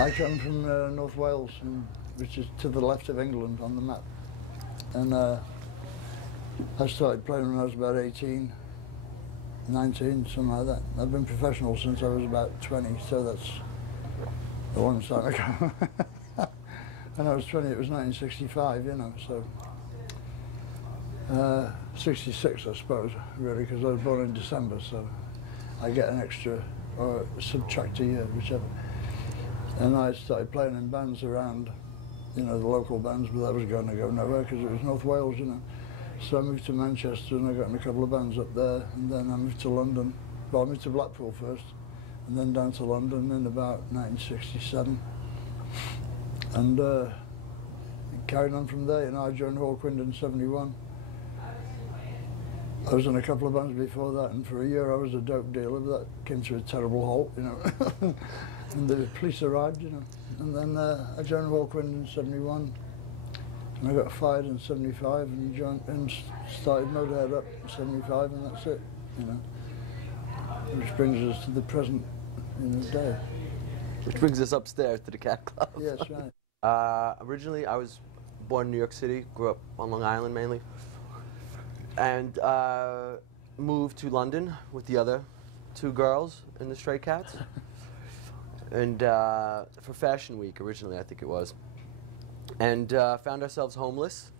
I come from North Wales, which is to the left of England on the map. And I started playing when I was about 18, 19, something like that. I've been professional since I was about 20, so that's a long time ago. When I was 20, it was 1965, you know, so 66, I suppose, really, because I was born in December, so I get an extra, or subtract a year, whichever. And I started playing in bands around, you know, the local bands, but that was going to go nowhere because it was North Wales, you know. So I moved to Manchester and I got in a couple of bands up there, and then I moved to London. Well, I moved to Blackpool first, and then down to London in about 1967. And carried on from there, you know. I joined Hawkwind in '71. I was in a couple of bands before that, and for a year I was a dope dealer, but that came to a terrible halt, you know. And the police arrived, you know. And then I joined Hawkwind in '71, and I got fired in '75, and started Motorhead up in '75, and that's it, you know. Which brings us to the present, you know, day. Which brings us upstairs to the Cat Club. Yes, right. Originally, I was born in New York City, grew up on Long Island mainly, and moved to London with the other two girls in the Stray Cats. And for Fashion Week originally, I think it was, and found ourselves homeless,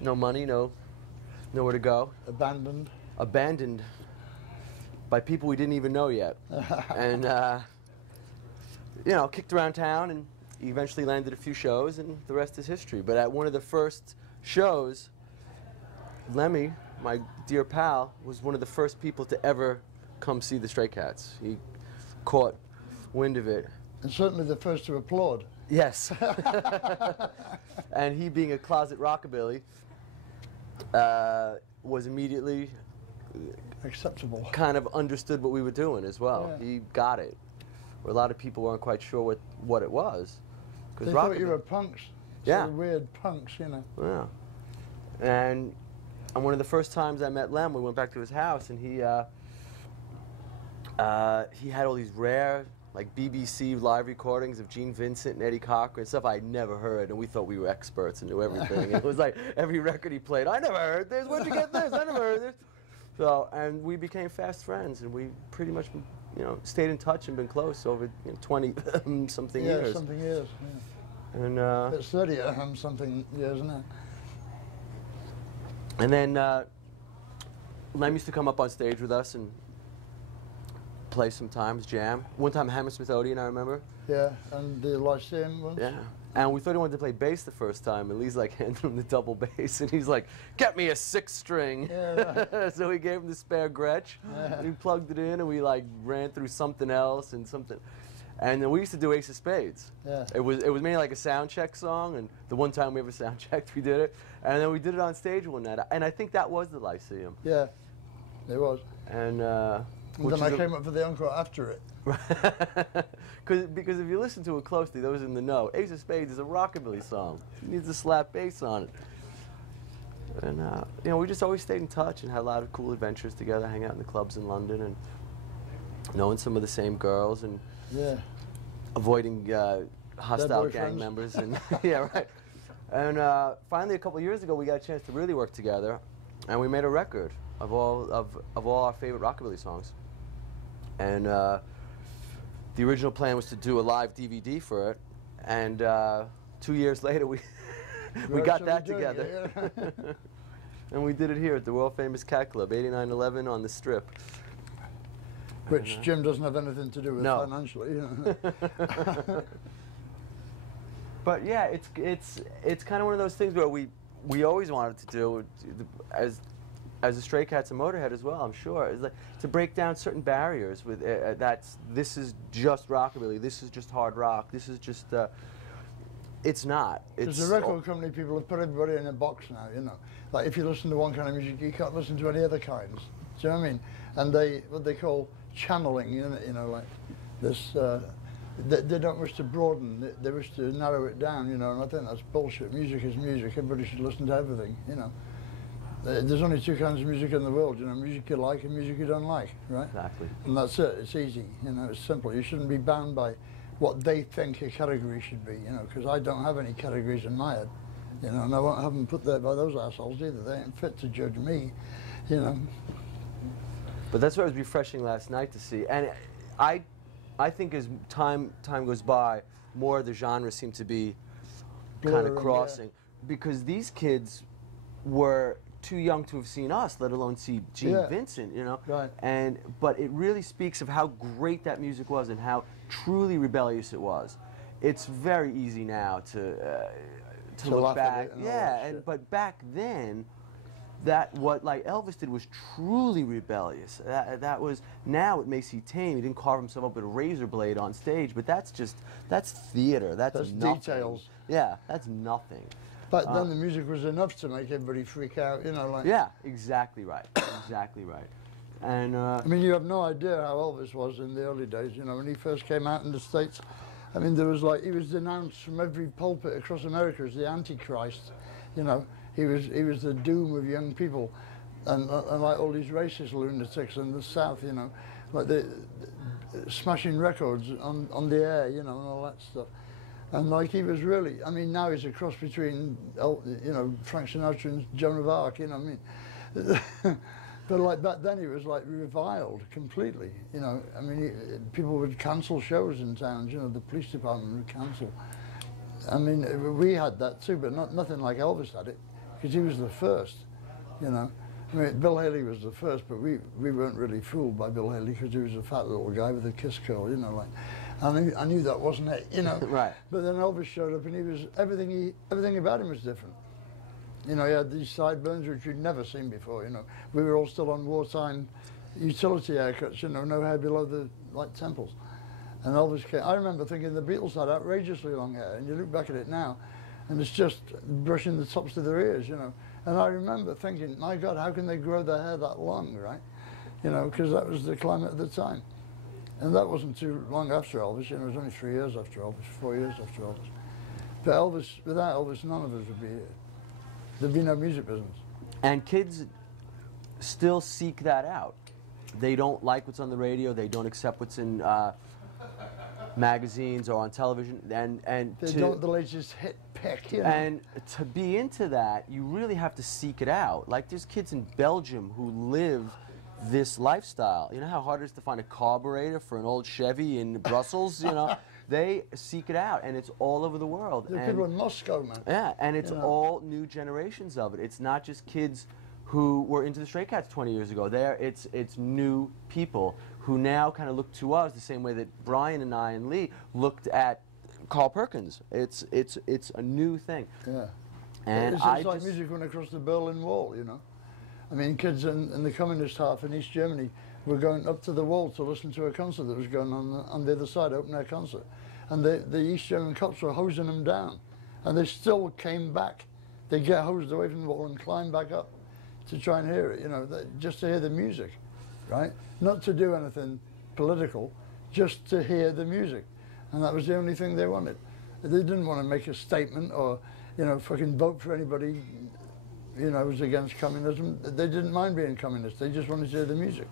no money, nowhere to go, abandoned by people we didn't even know yet, and you know, kicked around town, and eventually landed a few shows, and the rest is history. But at one of the first shows, Lemmy, my dear pal, was one of the first people to ever come see the Stray Cats. He caught wind of it. And certainly the first to applaud. Yes. And he, being a closet rockabilly, was immediately acceptable. Kind of understood what we were doing as well. Yeah. He got it. Where a lot of people weren't quite sure what it was. They thought you were punks. Yeah. Sort of weird punks, you know. Yeah. And one of the first times I met Lem, we went back to his house, and he had all these rare, like, BBC live recordings of Gene Vincent and Eddie Cochran, stuff I'd never heard, and we thought we were experts and knew everything. It was like every record he played, I never heard this, where'd you get this? I never heard this. So, and we became fast friends, and we pretty much, you know, stayed in touch and been close over 20 something years. Yeah, something years. Yeah. And it's 30 something years, isn't it? And then Lem used to come up on stage with us and play sometimes, jam. One time Hammersmith Odeon, I remember. Yeah, and the Lyceum once. Yeah. And we thought he wanted to play bass the first time, and Lee's like handed him the double bass, and he's like, "Get me a 6-string." Yeah, right. So we gave him the spare Gretsch, and he plugged it in, and we like ran through something else and something. And then we used to do Ace of Spades. Yeah. It was mainly like a sound check song, and the one time we ever sound checked, we did it. And then we did it on stage one night, and I think that was the Lyceum. Yeah, it was. And then I came up for the encore after it. Because if you listen to it closely, those in the know, Ace of Spades is a rockabilly song. It needs a slap bass on it. And you know, we just always stayed in touch and had a lot of cool adventures together, hang out in the clubs in London, and knowing some of the same girls, and avoiding hostile gang members. And yeah, right. And finally, a couple of years ago, we got a chance to really work together, and we made a record of all our favorite rockabilly songs. And the original plan was to do a live DVD for it, and 2 years later we we got that together. And we did it here at the world famous Cat Club, 8911 on the Strip. Which Jim doesn't have anything to do with financially. You know. But yeah, it's kind of one of those things where we always wanted to do, as a Stray Cats and Motorhead as well, I'm sure, is like to break down certain barriers with this is just rockabilly, this is just hard rock, this is just it's not. It's a record company, people have put everybody in a box now, you know. Like if you listen to one kind of music, you can't listen to any other kinds. Do you know what I mean? And what they call channeling, you know, like this. They don't wish to broaden, they wish to narrow it down, you know, and I think that's bullshit. Music is music, everybody should listen to everything, you know. There's only two kinds of music in the world, you know, music you like and music you don't like, right? Exactly. And that's it, it's easy, you know, it's simple. You shouldn't be bound by what they think a category should be, you know, because I don't have any categories in my head, you know, and I won't have them put there by those assholes either. They ain't fit to judge me, you know. But that's what was refreshing last night to see, and I think as time goes by, more of the genres seem to be kind of crossing, yeah. Because these kids were too young to have seen us, let alone see Gene Vincent, you know. Right. But it really speaks of how great that music was and how truly rebellious it was. It's very easy now to look back, but back then, that what like Elvis did was truly rebellious. That was, now it may seem tame. He didn't carve himself up with a razor blade on stage, but that's theater. That's nothing. Details. Yeah, that's nothing. But then the music was enough to make everybody freak out, you know, like. Yeah, exactly right. Exactly right. And I mean, you have no idea how Elvis was in the early days. You know, when he first came out in the States, I mean, there was like, he was denounced from every pulpit across America as the Antichrist. You know, he was the doom of young people, and like all these racist lunatics in the South. You know, like the smashing records on the air. You know, and all that stuff. And like he was really, I mean, now he's a cross between, you know, Frank Sinatra and Joan of Arc. You know what I mean? But like back then, he was like reviled completely. You know, I mean, people would cancel shows in towns. You know, the police department would cancel. I mean, we had that too, but nothing like Elvis had it, because he was the first. You know, I mean, Bill Haley was the first, but we weren't really fooled by Bill Haley because he was a fat little guy with a kiss curl. You know, like. I knew that wasn't it, you know. Right. But then Elvis showed up, and he was everything about him was different. You know, he had these sideburns which you'd never seen before. You know, we were all still on wartime utility haircuts. You know, no hair below the temples. And Elvis came. I remember thinking the Beatles had outrageously long hair, and you look back at it now, and it's just brushing the tops of their ears. You know, and I remember thinking, my God, how can they grow their hair that long, right? You know, because that was the climate at the time. And that wasn't too long after Elvis, you know, it was only 3 years after Elvis, 4 years after Elvis. But Elvis, without Elvis, none of us would be here. There'd be no music business. And kids still seek that out. They don't like what's on the radio, they don't accept what's in magazines or on television. And they don't the latest hit pick, you know. And to be into that, you really have to seek it out. Like there's kids in Belgium who live this lifestyle. You know how hard it is to find a carburetor for an old Chevy in Brussels, you know? They seek it out, and it's all over the world. There are people in Moscow, man. Yeah, and it's all new generations of it. It's not just kids who were into the Stray Cats 20 years ago. It's new people who now kind of look to us the same way that Brian and I and Lee looked at Carl Perkins. It's a new thing. Yeah. And it's like music went across the Berlin Wall, you know? I mean, kids in the communist half in East Germany were going up to the wall to listen to a concert that was going on the other side, open air concert. And the East German cops were hosing them down. And they still came back. They'd get hosed away from the wall and climb back up to try and hear it, you know, just to hear the music, right? Not to do anything political, just to hear the music. And that was the only thing they wanted. They didn't want to make a statement or, you know, fucking vote for anybody, you know, was against communism. They didn't mind being communist. They just wanted to hear the music.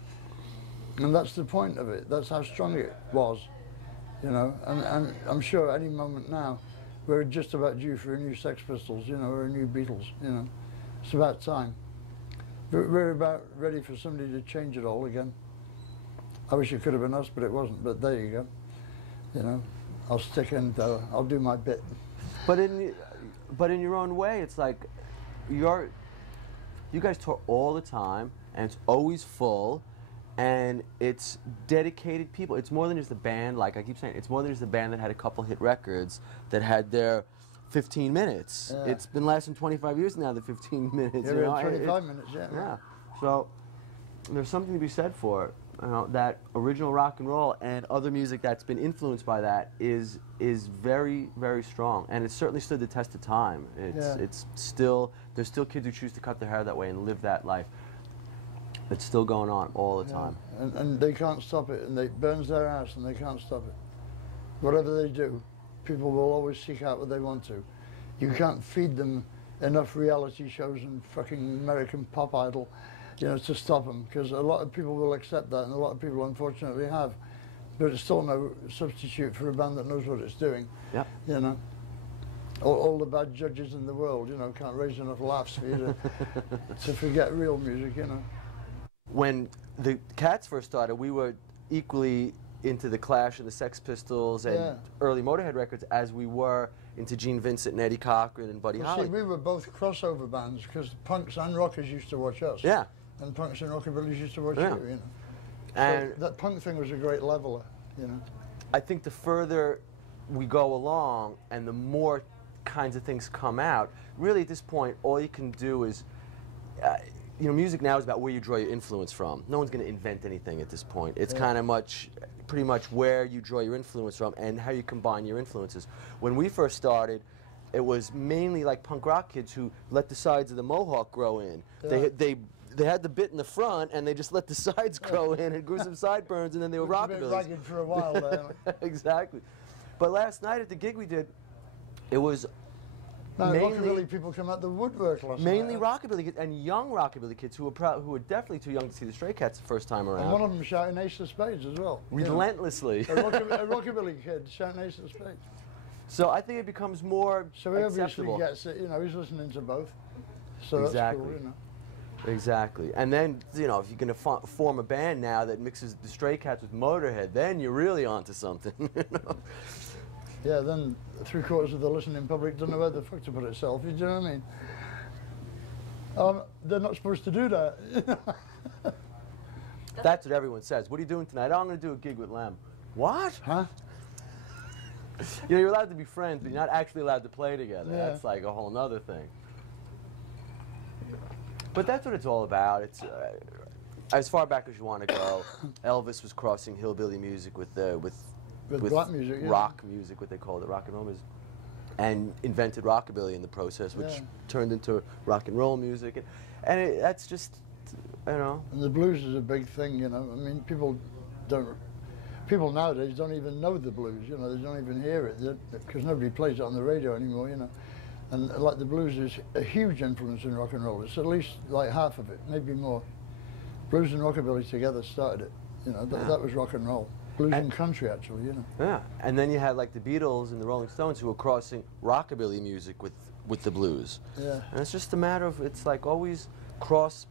And that's the point of it. That's how strong it was, you know. And I'm sure any moment now, we're just about due for a new Sex Pistols, you know, or a new Beatles, you know. It's about time. We're about ready for somebody to change it all again. I wish it could have been us, but it wasn't. But there you go. You know, I'll stick in though. I'll do my bit. But in your own way, it's like, you guys tour all the time, and it's always full, and it's dedicated people. It's more than just a band, like I keep saying, it's more than just a band that had a couple hit records that had their 15 minutes. Yeah. It's been lasting 25 years now, the 15 minutes. Yeah, you know? 25 minutes, yeah. Yeah. So there's something to be said for it. You know, that original rock and roll and other music that's been influenced by that is very, very strong, and it's certainly stood the test of time. It's still, there's still kids who choose to cut their hair that way and live that life. It's still going on all the time. And they can't stop it, and it burns their house, and they can't stop it. Whatever they do, people will always seek out what they want to. You can't feed them enough reality shows and fucking American Pop Idol, you know, to stop them, because a lot of people will accept that, and a lot of people unfortunately have. but it's still no substitute for a band that knows what it's doing. Yeah. You know, all the bad judges in the world, you know, can't raise enough laughs for you to forget real music, you know. When the Cats first started, we were equally into the Clash and the Sex Pistols and early Motorhead records as we were into Gene Vincent and Eddie Cochran and Buddy Holly. See, we were both crossover bands because punks and rockers used to watch us. Yeah. And punks and rockabillys used to watch you, you know. And so that punk thing was a great leveler, you know. I think the further we go along and the more kinds of things come out, really at this point, all you can do is, you know, music now is about where you draw your influence from. No one's going to invent anything at this point. It's kind of pretty much where you draw your influence from and how you combine your influences. When we first started, it was mainly like punk rock kids who let the sides of the mohawk grow in. Yeah. They had the bit in the front and they just let the sides grow in and grew some sideburns, and then they were rockabillys. It was a bit ragged for a while there. Exactly. But last night at the gig we did, it was no, mainly rockabilly people come out the woodwork last mainly night. rockabilly kids and young rockabilly kids who were definitely too young to see the Stray Cats the first time around. And one of them shouting Ace of Spades as well. Relentlessly. You know? A rockabilly kid shouting Ace of Spades. So I think it becomes more So he acceptable. obviously gets it, you know, he's listening to both. So Exactly. that's cool, you know. Exactly. And then, you know, if you're going to form a band now that mixes the Stray Cats with Motorhead, then you're really onto something. You know? Yeah, then 3/4 of the listening public don't know where the fuck to put itself. Do you know what I mean? They're not supposed to do that. That's what everyone says. What are you doing tonight? Oh, I'm going to do a gig with Lem. What? Huh? You know, you're allowed to be friends, but you're not actually allowed to play together. Yeah. That's like a whole nother thing. But that's what it's all about. It's as far back as you want to go. Elvis was crossing hillbilly music with black music, yeah. rock music, what they called it, rock and roll music, and invented rockabilly in the process, which turned into rock and roll music, and that's just, you know. And the blues is a big thing, you know. I mean, people nowadays don't even know the blues, you know. They don't even hear it because nobody plays it on the radio anymore, you know. And like the blues is a huge influence in rock and roll. It's at least like half of it, maybe more. Blues and rockabilly together started it, you know. That was rock and roll. Blues and country, actually, you know. Yeah, and then you had like the Beatles and the Rolling Stones who were crossing rockabilly music with the blues. Yeah. And it's just a matter of, it's like always cross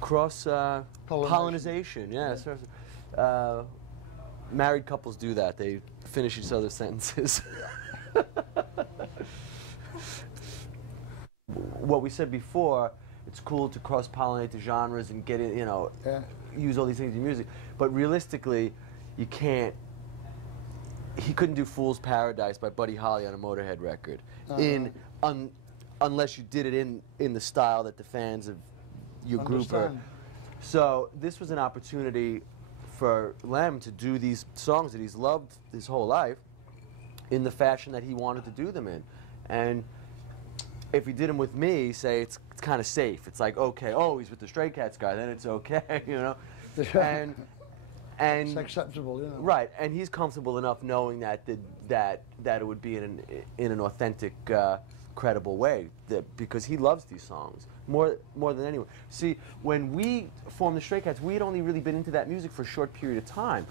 pollination. Yeah. So, married couples do that. They finish each other's sentences. What we said before, it's cool to cross-pollinate the genres and get it, you know, use all these things in music. But realistically, you can't. He couldn't do "Fool's Paradise" by Buddy Holly on a Motorhead record, unless you did it in the style that the fans of your group are. So this was an opportunity for Lem to do these songs that he's loved his whole life in the fashion that he wanted to do them in, and if he did them with me, say it's kind of safe. It's like, okay, oh, he's with the Stray Cats guy, then it's okay, you know, and it's acceptable, you know. Right, and he's comfortable enough knowing that it would be in an authentic, credible way, because he loves these songs more than anyone. See, when we formed the Stray Cats, we had only really been into that music for a short period of time.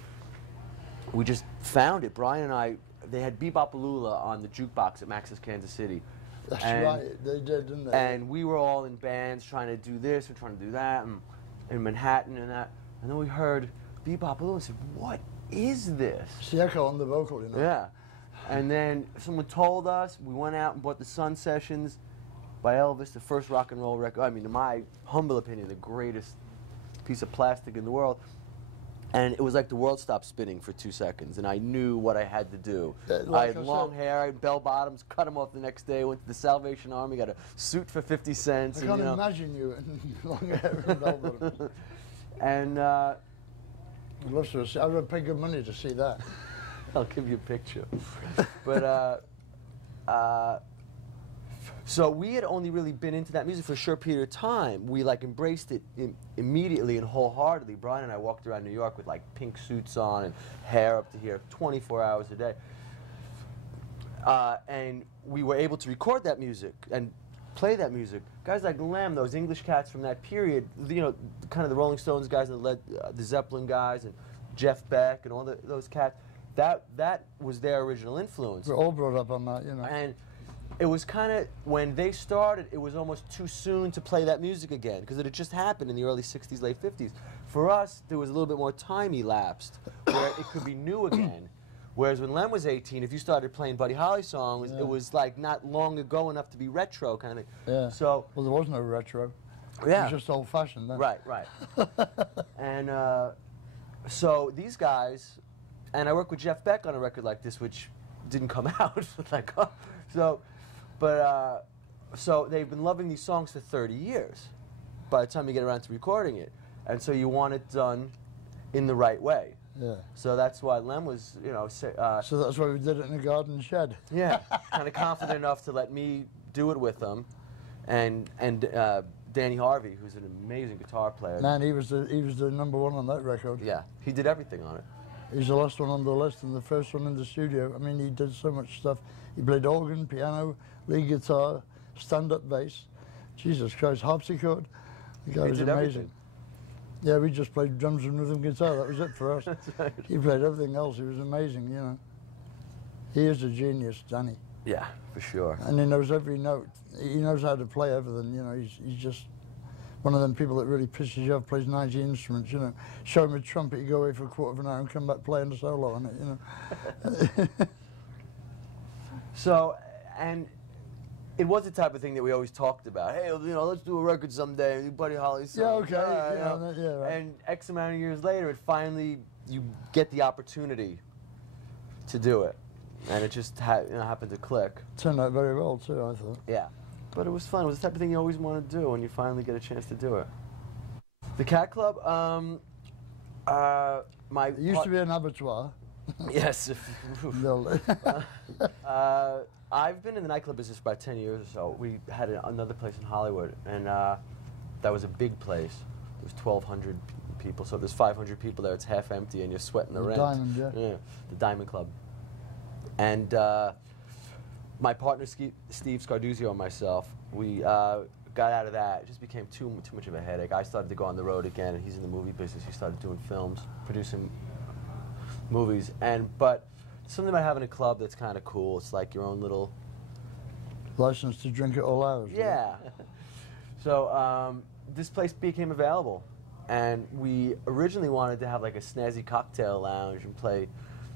We just found it. Brian and I, they had Bebopaloola on the jukebox at Max's Kansas City. That's right, they did, didn't they? And we were all in bands trying to do this and trying to do that, and in Manhattan and that. And then we heard Bebopaloola and said, what is this? It's the echo on the vocal, you know. Yeah. And then someone told us, we went out and bought the Sun Sessions by Elvis, the first rock and roll record. I mean, in my humble opinion, the greatest piece of plastic in the world. And it was like the world stopped spinning for 2 seconds, and I knew what I had to do. I had long hair, I had bell bottoms, cut them off the next day, went to the Salvation Army, got a suit for 50 cents. I can't imagine you in long hair and bell bottoms. And I'd love to see. I would pay good money to see that. I'll give you a picture. But so we had only really been into that music for a short period of time. We like embraced it immediately and wholeheartedly. Brian and I walked around New York with like pink suits on and hair up to here, 24 hours a day. And we were able to record that music and play that music. Guys like Lem, those English cats from that period, you know, kind of the Rolling Stones guys and the Zeppelin guys and Jeff Beck and all those cats. That was their original influence. We're all brought up on that, you know. And it was kind of, when they started, it was almost too soon to play that music again, because it had just happened in the early 60s, late 50s. For us, there was a little bit more time elapsed, where it could be new again. Whereas when Lem was 18, if you started playing Buddy Holly songs, it was like not long ago enough to be retro kind of. Yeah. So, well, there was no retro. Yeah. It was just old-fashioned then. Right, right. And so these guys, and I worked with Jeff Beck on a record like this, which didn't come out. Like, so they've been loving these songs for 30 years by the time you get around to recording it. And so you want it done in the right way. Yeah. So that's why Lem was, you know... so that's why we did it in a garden shed. Yeah, kind of confident enough to let me do it with them. And Danny Harvey, who's an amazing guitar player. Man, he was the #1 on that record. Yeah, he did everything on it. He's the last one on the list and the first one in the studio. I mean, he did so much stuff. He played organ, piano, lead guitar, stand-up bass. Jesus Christ, harpsichord. The guy was amazing. Everything. Yeah, we just played drums and rhythm guitar. That was it for us. That's right. He played everything else. He was amazing, you know. He is a genius, Danny. Yeah, for sure. And he knows every note. He knows how to play everything, you know. He's just one of them people that really pisses you off, plays 90 instruments, you know. Show him a trumpet, you go away for a quarter of an hour and come back playing a solo on it, you know. So, and it was the type of thing that we always talked about. Hey, you know, let's do a record someday, Buddy Holly song. Yeah, okay. Yeah, right. And X amount of years later, it finally, you get the opportunity to do it. And it just happened to click. Turned out very well, too, I thought. Yeah. But it was fun. It was the type of thing you always want to do when you finally get a chance to do it. The Cat Club, It used to be an abattoir. Yes. No. I've been in the nightclub business for about 10 years or so. We had another place in Hollywood, and that was a big place. There was 1,200 people, so there's 500 people there. It's half empty, and you're sweating the rent. Diamond, yeah. Yeah, the Diamond Club. And my partner, Steve Scarduzio, and myself, we got out of that. It just became too much of a headache. I started to go on the road again, and he's in the movie business. He started doing films, producing movies. But something about having a club that's kind of cool. It's like your own little license to drink at all hours. Yeah. So this place became available, and we originally wanted to have like a snazzy cocktail lounge and play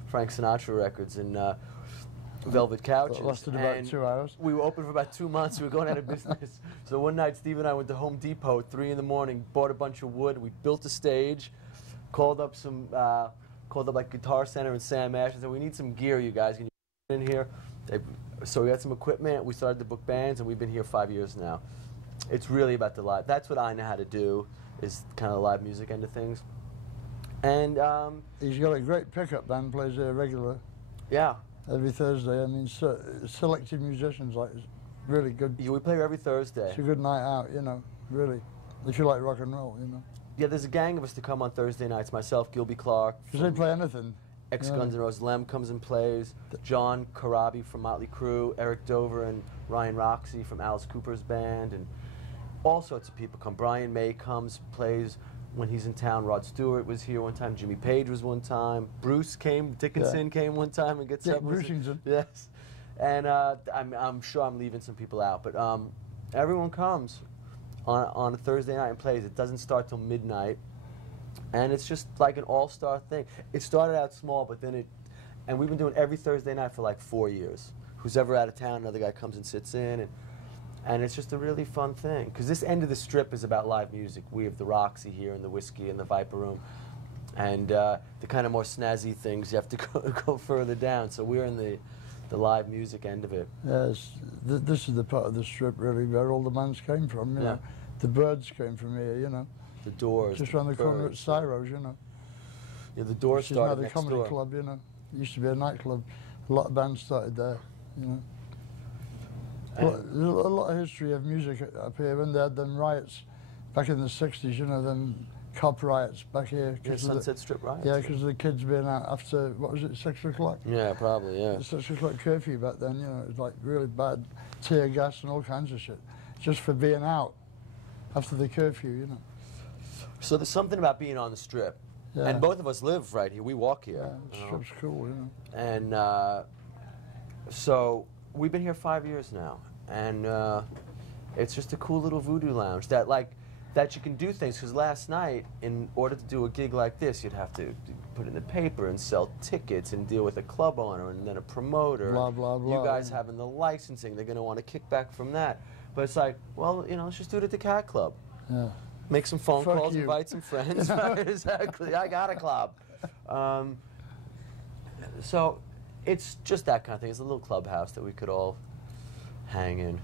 Frank Sinatra records and velvet couches. It lasted about 2 hours. We were open for about 2 months. We were going out of business. So one night, Steve and I went to Home Depot at 3 in the morning, bought a bunch of wood. We built a stage, called up like Guitar Center and Sam Ash and said, "We need some gear, you guys. Can you get in here?" So we had some equipment. We started to book bands, and we've been here 5 years now. It's really about the live. That's what I know how to do, is kind of the live music end of things. And he's got a great pickup band, plays there regular. Yeah. Every Thursday. I mean, selected musicians, like, really good. Yeah, we play every Thursday. It's a good night out, you know, really. If you like rock and roll, you know. Yeah, there's a gang of us to come on Thursday nights. Myself, Gilby Clarke. Because they play anything. Ex-Guns N' Roses. Lem comes and plays. John Corabi from Motley Crue. Eric Dover and Ryan Roxy from Alice Cooper's band. And all sorts of people come. Brian May comes, plays when he's in town. Rod Stewart was here one time. Jimmy Page was one time. Bruce came. Dickinson came one time and gets up. Brucington. Yes. And I'm sure I'm leaving some people out. But everyone comes on a Thursday night and plays. It doesn't start till midnight. And it's just like an all-star thing. It started out small, but then and we've been doing every Thursday night for like 4 years. Who's ever out of town, another guy comes and sits in, and it's just a really fun thing. Because this end of the strip is about live music. We have the Roxy here, and the Whiskey, and the Viper Room, and the kind of more snazzy things you have to go further down. So we're in the live music end of it. Yes, this is the part of the strip really where all the bands came from. You know, the Birds came from here. You know. The Doors. Just around the corner at Cyro's, you know. Yeah, the Doors started next door. It's now the comedy club, you know. It used to be a nightclub. A lot of bands started there, you know. There's a lot of history of music up here. When they had them riots back in the 60s, you know, them cop riots back here. Yeah, Sunset Strip riots. Yeah, because of the kids being out after, what was it, 6 o'clock? Yeah, probably, yeah. The 6 o'clock curfew back then, you know. It was like really bad tear gas and all kinds of shit. Just for being out after the curfew, you know. So there's something about being on the strip Yeah. And both of us live right here. We walk here. It's cool, yeah. And so we've been here 5 years now, and it's just a cool little voodoo lounge that you can do things. Because last night, in order to do a gig like this, you'd have to put in the paper and sell tickets and deal with a club owner and then a promoter. Blah, blah, blah. You guys having the licensing, they're going to want to kick back from that. But it's like, well, you know, let's just do it at the Cat Club. Yeah. Make some phone Fuck calls, you. invite some friends. Exactly. I got a club. So it's just that kind of thing. It's a little clubhouse that we could all hang in.